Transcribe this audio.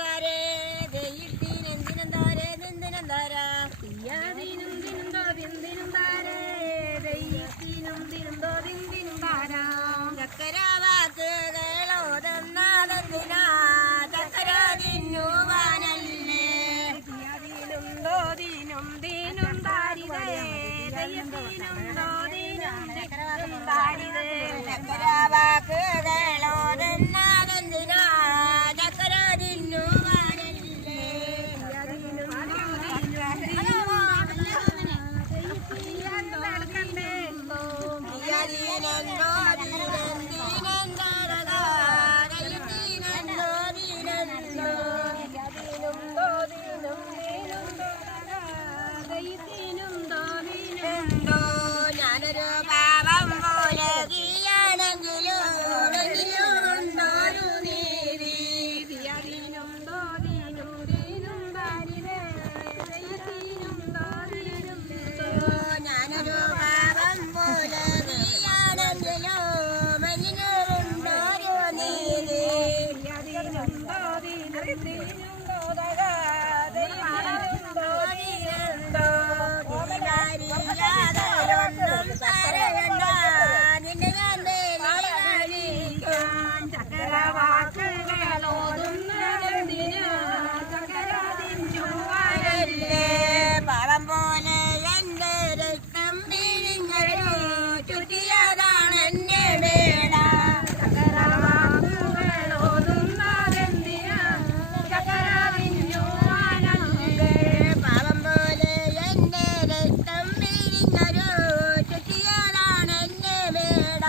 താരേ ദൈവത്തിനെന്തിനും താരേ നിന്ദിനും താരാ തീയാതിനും ദിനുന്തോ ദിന്ദിനും താരേ ദൈവത്തിനും ദിനുന്തോ ദിന്ദിനും താരാ ചക്കര വാക്കുകളോതെന്നാതെന്തിനാ ചക്കര തിന്നുവാനല്ലേ തീയാതിനും ദോദിനും ദിനും താരിതേ ദൈവത്തിനും ദോദിനും ദിനും താരിതേ ചക്കര വാക്കുകളോതെന്നാതെന്തിനാ ചക്കര തിന്നുവാനല്ലേ ഞാനൊരു പാപം പോലെ ഗീയാണെങ്കിലും നീതി ദിയാദീനും ദോദീനും ദീനും ദാരിതേ ദൈവത്തിനും ദോദീനും ഞാനൊരു പാപം പോലെ ഗീയാണെങ്കിലും മഞ്ഞിനുണ്ടോരു നീതി ദിയാദീനും ദോദീനും ദീനും ദോദക ദൈവത്തിനും ദോദീനുണ്ടോ ൊന്നും പറയണ്ട നിന്നെ ഞാൻ ചക്കര വാക്കുകളോതുന്നതെന്തിനാ ചക്കര തിന്നുവാനല്ലേ പാവം പോലെ എന്റെ രക്തം പിഴിഞ്ഞൊരു ചുറ്റിയതാണ് എന്നെ വേട ചക്കര വാക്കുകളോതുന്നതെന്തിനാ ചക്കര തിന്നുവാനല്ലേ പാവം പോലെ എന്റെ രക്തം പിഴിഞ്ഞൊരു ചുറ്റിയതാണ് എന്നെ വേട